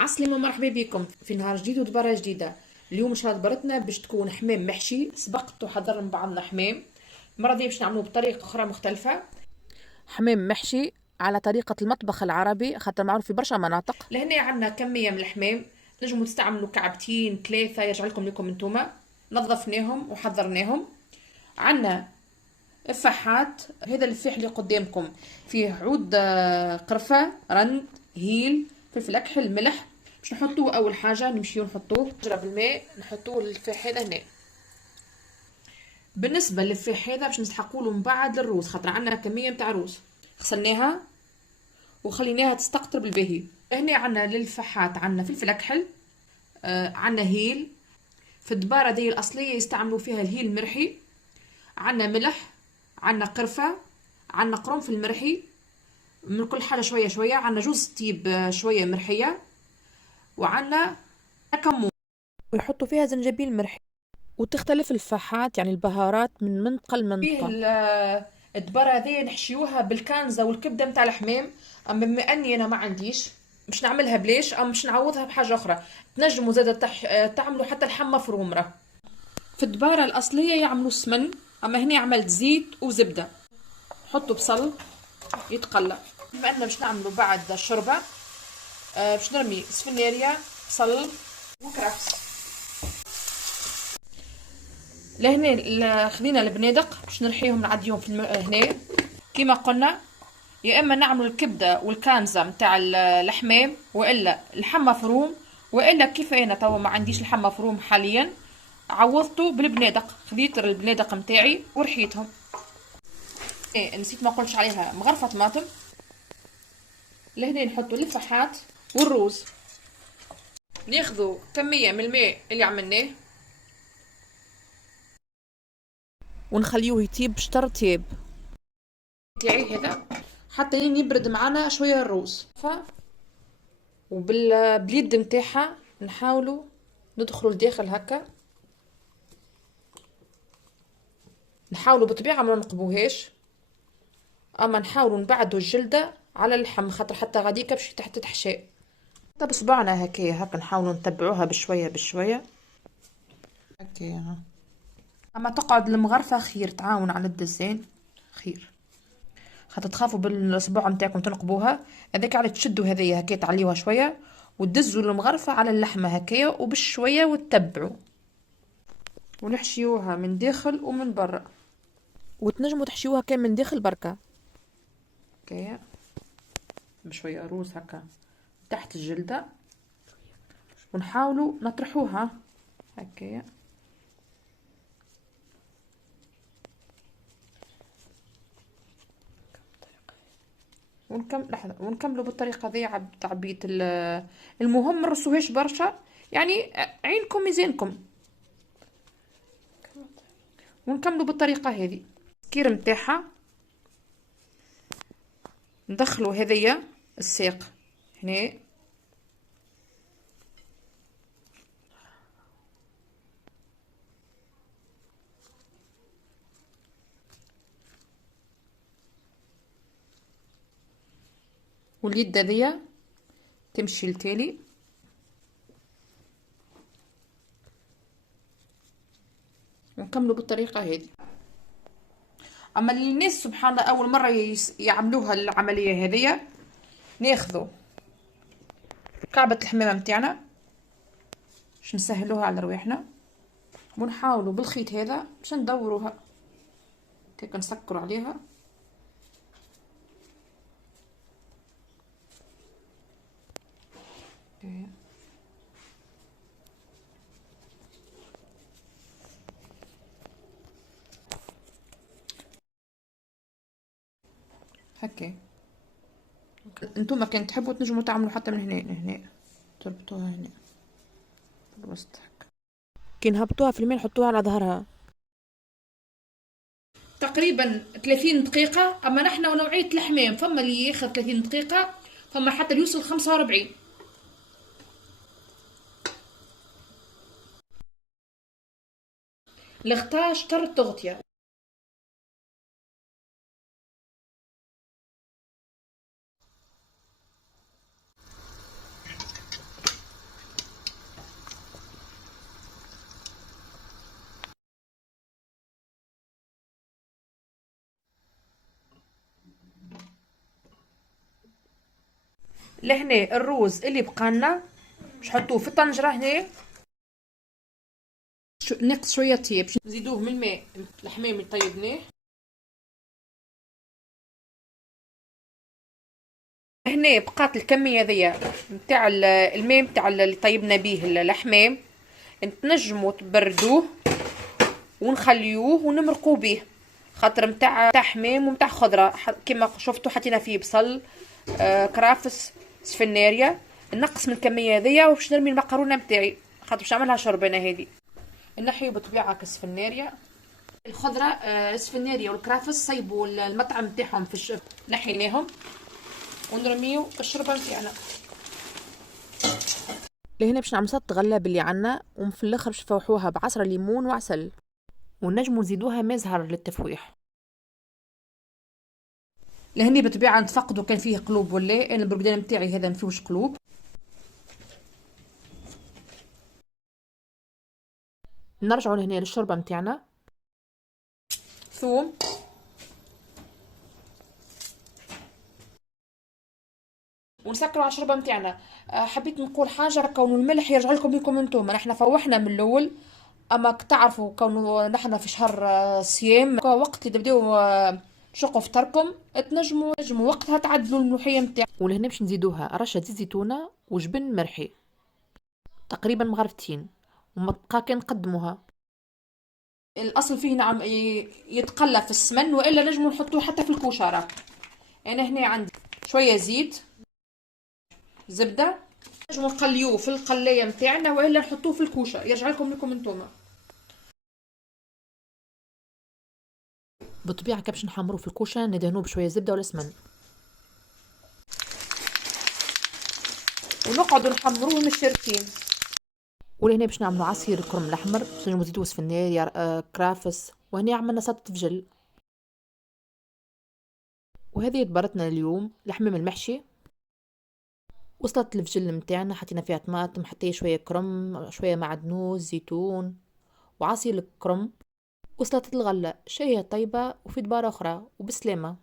عسلامة، مرحبا بكم في نهار جديد ودبرة جديدة. اليوم ان شاء الله دبرتنا باش تكون حمام محشي. سبقت وحضرنا مع بعضنا حمام. المرة دي باش نعملوه بطريقة أخرى مختلفة. حمام محشي على طريقة المطبخ العربي، خاطر معروف في برشا مناطق. لهنا عندنا كمية من الحمام، تنجموا تستعملوا كعبتين ثلاثة، يرجع لكم انتوما. نظفناهم وحضرناهم. عندنا الفحات، هذا الفاح اللي قدامكم فيه عود قرفة، رند، هيل، فلفل أكحل، ملح. باش نحطوه أول حاجة، نمشيو نحطوه نجرب الماء، نحطوه للفاح هذا هنا. بالنسبة للفاح هذا باش نسحقوله من بعد الروز، خاطر عندنا كمية متاع روز غسلناها وخليناها تستقطر بالباهي. هنا عندنا للفحات عندنا فلفل أكحل، عندنا هيل. في الدبارة دي الأصلية يستعملوا فيها الهيل المرحي. عندنا ملح، عندنا قرفة، عندنا قرنفل مرحي. من كل حاجة شوية شوية. عندنا جوز طيب شوية مرحية، وعندنا كمون، ويحطوا فيها زنجبيل مرحي. وتختلف الفاحات يعني البهارات من منطقة لمنطقة. فيه الدبارة هذه نحشيوها بالكنزة والكبدة متاع الحمام. أما بما أني أنا ما عنديش، مش نعملها بليش أم مش نعوضها بحاجة أخرى. تنجموا زادة تعملوا حتى لحمة مفرومة. في الدبارة الأصلية يعملوا سمن، أما هنا عملت زيت وزبدة. حطوا بصل يتقلى. بما أننا باش نعملوا بعد الشوربة، باش نرمي سفناريا، بصل وكرفس. لهنا خذينا البنادق باش نرحيهم نعديهم في هنا كيما قلنا. يا اما نعملوا الكبده والكانزه متاع الحمام، والا اللحم مفروم، والا كيف انا توا ما عنديش لحم مفروم حاليا، عوضته بالبنادق. خذيت البنادق متاعي ورحيتهم. إيه نسيت ما قلتش عليها مغرفه طماطم. لهنا نحطوا الفحات والروز. ناخذوا كميه من الماء اللي عملناه ونخليوه يطيب شطر طيب تاعي هذا حتى لين يبرد معنا شويه الروز. وباليد متاعها نحاولوا ندخلوا لداخل هكا. نحاولوا بطبيعه ما نقبوهاش، اما نحاولوا نبعدوا الجلده على اللحم، خاطر حتى غاديكا باش تحت تحشى. حتى بصبعنا هكايا هكا نحاولوا نتبعوها بشويه بشويه هكايا. اما تقعد المغرفه خير، تعاون على الدزان خير، خاطر تخافوا بالاصبع نتاعكم تنقبوها. هذاك على تشدوا هذيا هكايا، تعليوها شويه وتدزوا المغرفه على اللحمه هكايا وبشويه وتتبعوا، ونحشيوها من داخل ومن برا. وتنجموا تحشيوها كان من داخل بركه هكايا بشويه روز هكا تحت الجلده، ونحاولوا نطرحوها هكايا. لحظه، ونكملوا بالطريقه ذي تعبية المهم ما نرصوهاش برشا، يعني عينكم ميزانكم. ونكملوا بالطريقه هذه. الكير متاعها ندخلوا هذيا الساق هنا، واليد هذيا تمشي لتالي. ونكملوا بالطريقة هذه. اما الناس سبحان الله اول مرة يعملوها العملية هذيا، ناخذوا كعبة الحمامة متاعنا باش نسهلوها على رواحنا، ونحاولوا بالخيط هذا باش ندوروها كيف نسكروا عليها هكا. انتم كان تحبوا تنجموا تعملوا حتى من هنا لهنا، تربطوها هنا في الوسط هكا. كي نهبطوها في الماء نحطوها على ظهرها تقريبا 30 دقيقة. اما نحنا ونوعية الحمام، فما اللي ياخذ 30 دقيقة، فما حتى اللي يوصل 45. الغطاء شطر التغطية. لهنا الروز اللي بقالنا باش نحطوه في الطنجره هنا. نقص شويه طيب باش نزيدوه من الماء الحمام اللي طيبناه. هنا بقات الكميه ذي نتاع الماء نتاع اللي طيبنا به الحمام، نتنجموا تبردوه ونخليوه ونمرقوا به، خاطر نتاع حمام ونتاع خضره كما شفتوا حطينا فيه بصل، كرافس، سفناريا. نقص من الكميه هذيا وباش نرمي المقرونه نتاعي خاطر باش نعملها شوربه انا هذه. نحيو بطبيعه كالسفناريا الخضره، السفناريا والكرافس صيبوا المطعم نتاعهم في نحيناهم ونرميو الشوربه نتاعنا. لهنا باش نعمل سلطه غله باللي عنا، وفي الاخر باش نفوحوها بعصره ليمون وعسل، ونجمو نزيدوها ماء زهر للتفويح. لهني بطبيعه نتفقدوا كان فيه قلوب ولا انا البرقدان نتاعي هذا ما فيهوش قلوب. نرجعوا لهنا للشوربه نتاعنا، ثوم ونسكروا على الشوربه نتاعنا. حبيت نقول حاجه، كون الملح يرجع لكم لكم انتم، نحن فوحنا من الاول، اما تعرفوا كون نحن في شهر صيام وقت اللي تبداو تشقوا فطركم تنجموا وقتها تعدلوا الملوحيه نتاع. ولهنا باش نزيدوها رشه زيت زيتونه وجبن مرحي تقريبا مغرفتين، وما تبقى كان نقدموها. الاصل فيه نعم يتقلى في السمن، والا نجموا نحطوه حتى في الكوشاره. انا هنا عندي شويه زيت زبده، نجموا نقليوه في القلايه نتاعنا والا نحطوه في الكوشه، يرجع لكم انتوما. بالطبيعه كي باش نحمروه في الكوشه ندهنوه بشويه زبده ولا سمن، ونقعدوا نحمروه مشرفين. ولهنا باش نعملوا عصير كرم الاحمر، باش نزيدوا سفناريا، كرافس، وهنا عملنا سلطه فجل. وهذه تبرتنا اليوم الحمام المحشي وسلطه الفجل متاعنا، حطينا فيها طماطم، حطينا شويه كرم، شويه معدنوس، زيتون، وعصير الكرم، وسلطه الغله. شهيه طيبه وفي دبارة اخرى، وبسلامه.